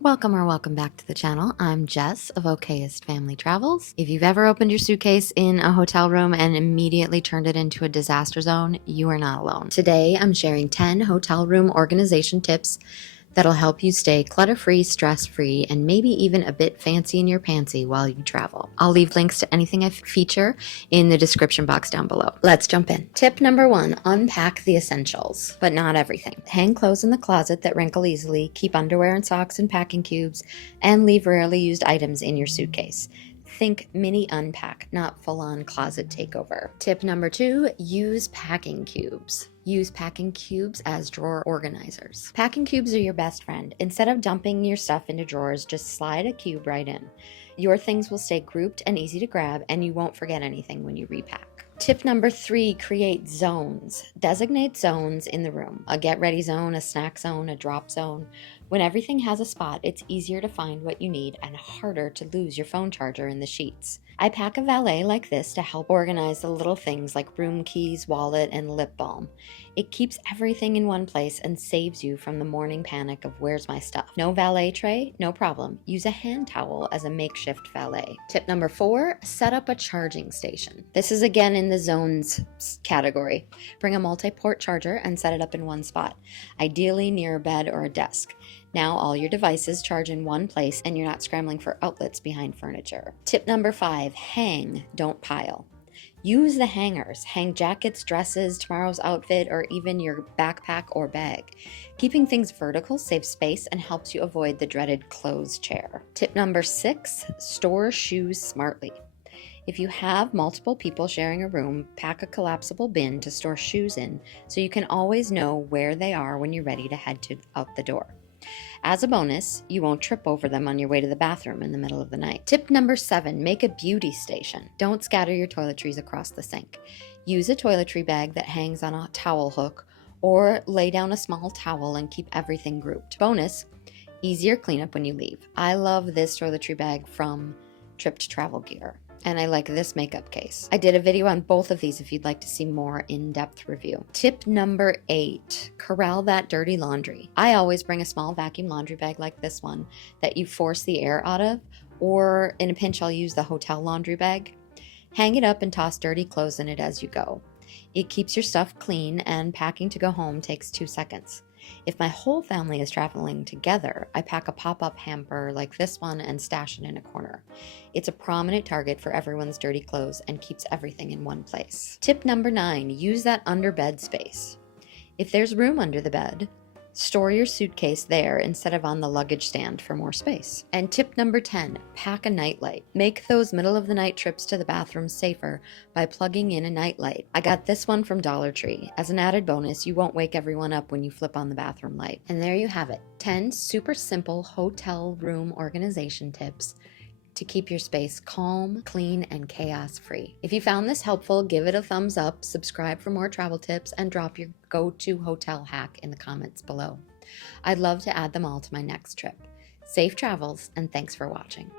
Welcome back to the channel. I'm Jess of Okayest Family Travels. If you've ever opened your suitcase in a hotel room and immediately turned it into a disaster zone, you are not alone. Today, I'm sharing 10 hotel room organization tips that'll help you stay clutter-free, stress-free, and maybe even a bit fancy in your pantsy while you travel. I'll leave links to anything I feature in the description box down below. Let's jump in. Tip number 1, unpack the essentials, but not everything. Hang clothes in the closet that wrinkle easily, keep underwear and socks in packing cubes, and leave rarely used items in your suitcase. Think mini unpack, not full-on closet takeover. Tip number 2, use packing cubes. Use packing cubes as drawer organizers. Packing cubes are your best friend. Instead of dumping your stuff into drawers, just slide a cube right in. Your things will stay grouped and easy to grab, and you won't forget anything when you repack. Tip number 3, create zones. Designate zones in the room. A get ready zone, a snack zone, a drop zone. When everything has a spot, it's easier to find what you need and harder to lose your phone charger in the sheets. I pack a Valet like this to help organize the little things like room keys, wallet, and lip balm. It keeps everything in one place and saves you from the morning panic of where's my stuff. No Valet tray? No problem. Use a hand towel as a makeshift Valet. Tip number 4, set up a charging station. This is again in the zones category. Bring a multi-port charger and set it up in one spot, ideally near a bed or a desk. Now all your devices charge in one place and you're not scrambling for outlets behind furniture. Tip number 5, hang, don't pile. Use the hangers. Hang jackets, dresses, tomorrow's outfit, or even your backpack or bag. Keeping things vertical saves space and helps you avoid the dreaded clothes chair. Tip number 6, store shoes smartly. If you have multiple people sharing a room, pack a collapsible bin to store shoes in so you can always know where they are when you're ready to head out the door. As a bonus, you won't trip over them on your way to the bathroom in the middle of the night. Tip number 7, make a beauty station. Don't scatter your toiletries across the sink. Use a toiletry bag that hangs on a towel hook or lay down a small towel and keep everything grouped. Bonus, easier cleanup when you leave. I love this toiletry bag from Trip to Travel Gear. And I like this makeup case. I did a video on both of these if you'd like to see more in-depth review. Tip number 8, corral that dirty laundry. I always bring a small vacuum laundry bag like this one that you force the air out of, or in a pinch I'll use the hotel laundry bag. Hang it up and toss dirty clothes in it as you go. It keeps your stuff clean and packing to go home takes 2 seconds. If my whole family is traveling together, I pack a pop-up hamper like this one and stash it in a corner. It's a prominent target for everyone's dirty clothes and keeps everything in one place. Tip number 9, use that under bed space. If there's room under the bed, store your suitcase there instead of on the luggage stand for more space. And tip number 10, pack a nightlight. Make those middle of the night trips to the bathroom safer by plugging in a nightlight. I got this one from Dollar Tree. As an added bonus, you won't wake everyone up when you flip on the bathroom light. And there you have it, 10 super simple hotel room organization tips to keep your space calm, clean, and chaos-free. If you found this helpful, give it a thumbs up, subscribe for more travel tips, and drop your go-to hotel hack in the comments below. I'd love to add them all to my next trip. Safe travels, and thanks for watching.